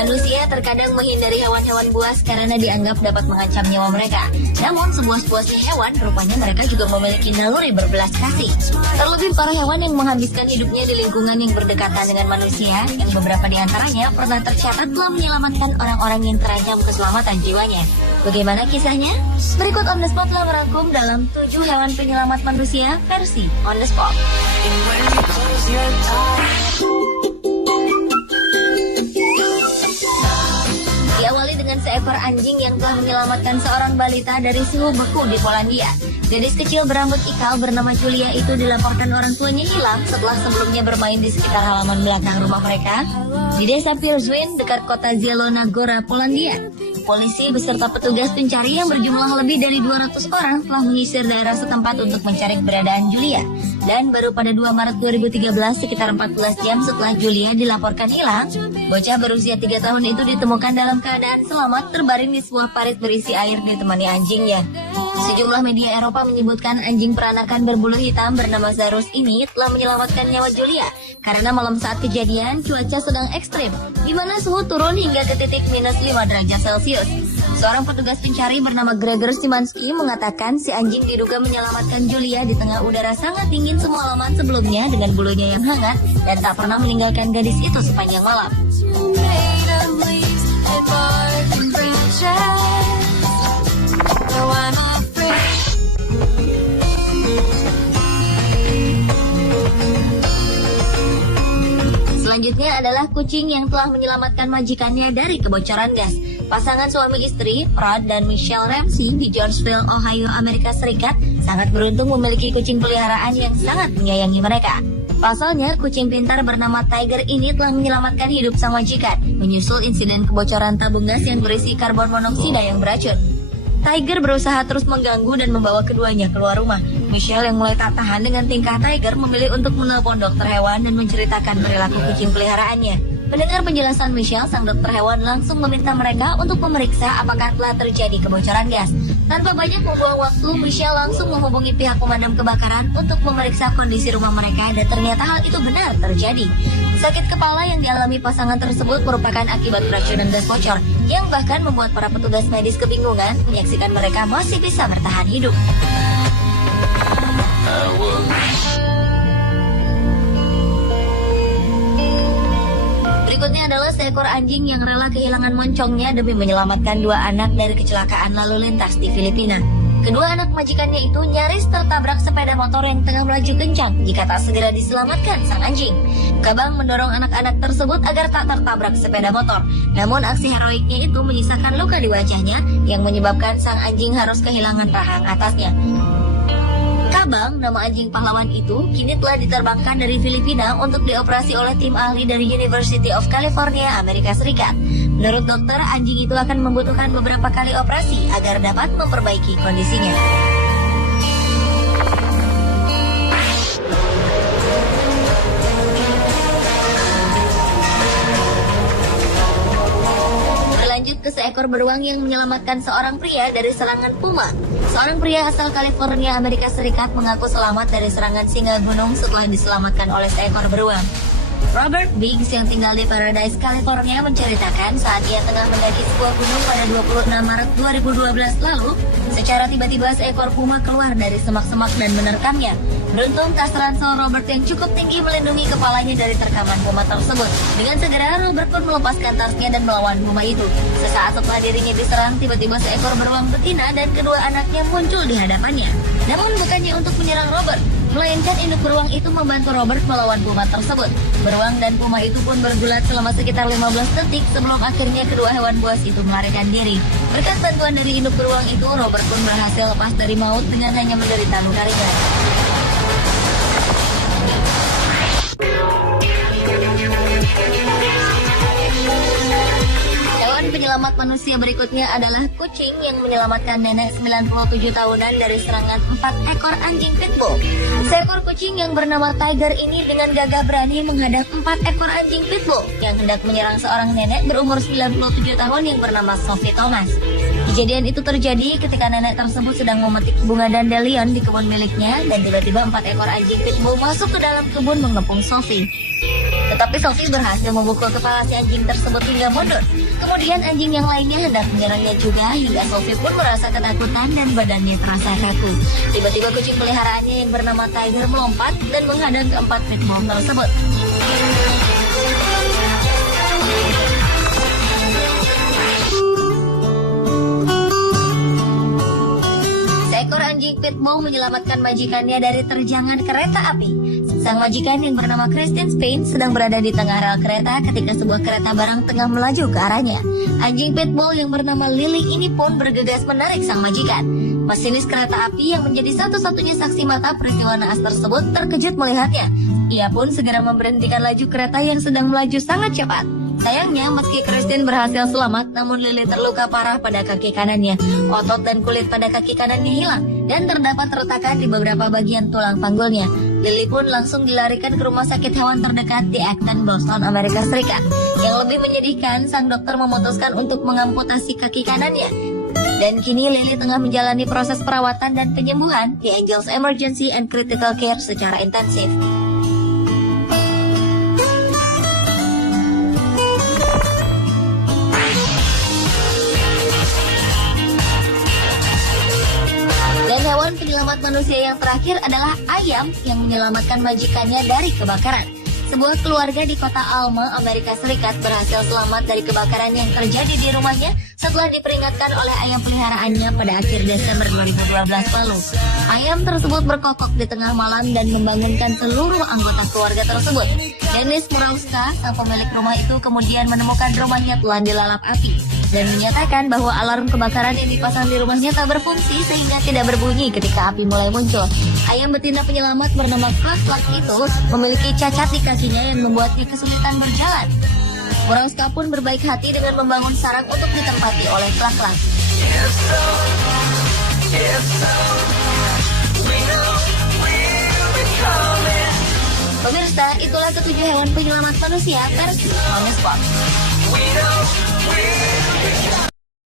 Manusia terkadang menghindari hewan-hewan buas karena dianggap dapat mengancam nyawa mereka. Namun sebuas-buasnya hewan, rupanya mereka juga memiliki naluri berbelas kasih. Terlebih para hewan yang menghabiskan hidupnya di lingkungan yang berdekatan dengan manusia, yang beberapa di antaranya pernah tercatat telah menyelamatkan orang-orang yang terancam keselamatan jiwanya. Bagaimana kisahnya? Berikut On The Spot telah merangkum dalam 7 hewan penyelamat manusia versi On The Spot. Diawali dengan seekor anjing yang telah menyelamatkan seorang balita dari suhu beku di Polandia. Gadis kecil berambut ikal bernama Julia itu dilaporkan orang tuanya hilang setelah sebelumnya bermain di sekitar halaman belakang rumah mereka di desa Pierzwin dekat kota Zielona Góra, Polandia. Polisi beserta petugas pencari yang berjumlah lebih dari 200 orang telah menyisir daerah setempat untuk mencari keberadaan Julia. Dan baru pada 2 Maret 2013, sekitar 14 jam setelah Julia dilaporkan hilang, bocah berusia 3 tahun itu ditemukan dalam keadaan selamat terbaring di sebuah parit berisi air ditemani anjingnya. Sejumlah media Eropa menyebutkan anjing peranakan berbulu hitam bernama Zarus ini telah menyelamatkan nyawa Julia karena malam saat kejadian cuaca sedang ekstrim, di mana suhu turun hingga ke titik minus 5 derajat Celcius. Seorang petugas pencari bernama Gregor Simanski mengatakan si anjing diduga menyelamatkan Julia di tengah udara sangat dingin semalaman sebelumnya dengan bulunya yang hangat dan tak pernah meninggalkan gadis itu sepanjang malam. Selanjutnya adalah kucing yang telah menyelamatkan majikannya dari kebocoran gas. Pasangan suami istri, Rod dan Michelle Ramsey di Georgeville, Ohio, Amerika Serikat, sangat beruntung memiliki kucing peliharaan yang sangat menyayangi mereka. Pasalnya, kucing pintar bernama Tiger ini telah menyelamatkan hidup sang majikan, menyusul insiden kebocoran tabung gas yang berisi karbon monoksida yang beracun. Tiger berusaha terus mengganggu dan membawa keduanya keluar rumah. Michelle yang mulai tak tahan dengan tingkah Tiger memilih untuk menelpon dokter hewan dan menceritakan perilaku kucing peliharaannya. Mendengar penjelasan Michelle, sang dokter hewan langsung meminta mereka untuk memeriksa apakah telah terjadi kebocoran gas. Tanpa banyak membuang waktu, Michelle langsung menghubungi pihak pemadam kebakaran untuk memeriksa kondisi rumah mereka dan ternyata hal itu benar terjadi. Sakit kepala yang dialami pasangan tersebut merupakan akibat keracunan gas bocor yang bahkan membuat para petugas medis kebingungan menyaksikan mereka masih bisa bertahan hidup. Berikutnya adalah seekor anjing yang rela kehilangan moncongnya demi menyelamatkan 2 anak dari kecelakaan lalu lintas di Filipina. Kedua anak majikannya itu nyaris tertabrak sepeda motor yang tengah melaju kencang jika tak segera diselamatkan sang anjing. Kabang mendorong anak-anak tersebut agar tak tertabrak sepeda motor. Namun aksi heroiknya itu menyisakan luka di wajahnya yang menyebabkan sang anjing harus kehilangan rahang atasnya. Kabang, nama anjing pahlawan itu, kini telah diterbangkan dari Filipina untuk dioperasi oleh tim ahli dari University of California, Amerika Serikat. Menurut dokter, anjing itu akan membutuhkan beberapa kali operasi agar dapat memperbaiki kondisinya. Berlanjut ke seekor beruang yang menyelamatkan seorang pria dari serangan puma. Seorang pria asal California, Amerika Serikat mengaku selamat dari serangan singa gunung setelah diselamatkan oleh seekor beruang. Robert Biggs yang tinggal di Paradise, California menceritakan saat ia tengah mendaki sebuah gunung pada 26 Maret 2012 lalu, secara tiba-tiba seekor puma keluar dari semak-semak dan menerkamnya. Beruntung tas ransel Robert yang cukup tinggi melindungi kepalanya dari terkaman puma tersebut. Dengan segera Robert pun melepaskan tasnya dan melawan puma itu. Sesaat setelah dirinya diserang, tiba-tiba seekor beruang betina dan kedua anaknya muncul di hadapannya. Namun bukannya untuk menyerang Robert, melainkan induk beruang itu membantu Robert melawan puma tersebut. Beruang dan puma itu pun bergulat selama sekitar 15 detik sebelum akhirnya kedua hewan buas itu melarikan diri. Berkat bantuan dari induk beruang itu, Robert pun berhasil lepas dari maut dengan hanya menderita luka ringan. Penyelamat manusia berikutnya adalah kucing yang menyelamatkan nenek 97 tahunan dari serangan 4 ekor anjing pitbull. Seekor kucing yang bernama Tiger ini dengan gagah berani menghadap 4 ekor anjing pitbull yang hendak menyerang seorang nenek berumur 97 tahun yang bernama Sophie Thomas. Kejadian itu terjadi ketika nenek tersebut sedang memetik bunga dandelion di kebun miliknya dan tiba-tiba 4 ekor anjing pitbull masuk ke dalam kebun mengepung Sophie. Tetapi Sophie berhasil memukul kepala si anjing tersebut hingga mundur. Kemudian anjing yang lainnya hendak menyerangnya juga hingga Sophie pun merasa ketakutan dan badannya terasa kaku. Tiba-tiba kucing peliharaannya yang bernama Tiger melompat dan menghadang keempat pitbull tersebut. Seekor anjing pitbull menyelamatkan majikannya dari terjangan kereta api. Sang majikan yang bernama Christine Spain sedang berada di tengah rel kereta ketika sebuah kereta barang tengah melaju ke arahnya. Anjing pitbull yang bernama Lily ini pun bergegas menarik sang majikan. Masinis kereta api yang menjadi satu-satunya saksi mata peristiwa naas tersebut terkejut melihatnya. Ia pun segera memberhentikan laju kereta yang sedang melaju sangat cepat. Sayangnya, meski Christine berhasil selamat, namun Lily terluka parah pada kaki kanannya. Otot dan kulit pada kaki kanannya hilang, dan terdapat retakan di beberapa bagian tulang panggulnya. Lily pun langsung dilarikan ke rumah sakit hewan terdekat di Acton, Boston, Amerika Serikat. Yang lebih menyedihkan, sang dokter memutuskan untuk mengamputasi kaki kanannya. Dan kini Lily tengah menjalani proses perawatan dan penyembuhan di Angels Emergency and Critical Care secara intensif. Dan hewan penyelamat manusia yang terakhir adalah ayam yang menyelamatkan majikannya dari kebakaran. Sebuah keluarga di kota Alma, Amerika Serikat berhasil selamat dari kebakaran yang terjadi di rumahnya setelah diperingatkan oleh ayam peliharaannya pada akhir Desember 2012 lalu. Ayam tersebut berkokok di tengah malam dan membangunkan seluruh anggota keluarga tersebut. Dennis Murawska, sang pemilik rumah itu, kemudian menemukan rumahnya telah dilalap api dan menyatakan bahwa alarm kebakaran yang dipasang di rumahnya tak berfungsi sehingga tidak berbunyi ketika api mulai muncul. Ayam betina penyelamat bernama Clark itu memiliki cacat di kakinya yang membuatnya kesulitan berjalan. Murawska pun berbaik hati dengan membangun sarang untuk ditempati oleh Clark. Pemirsa, itulah ketujuh hewan penyelamat manusia versi On The Spot.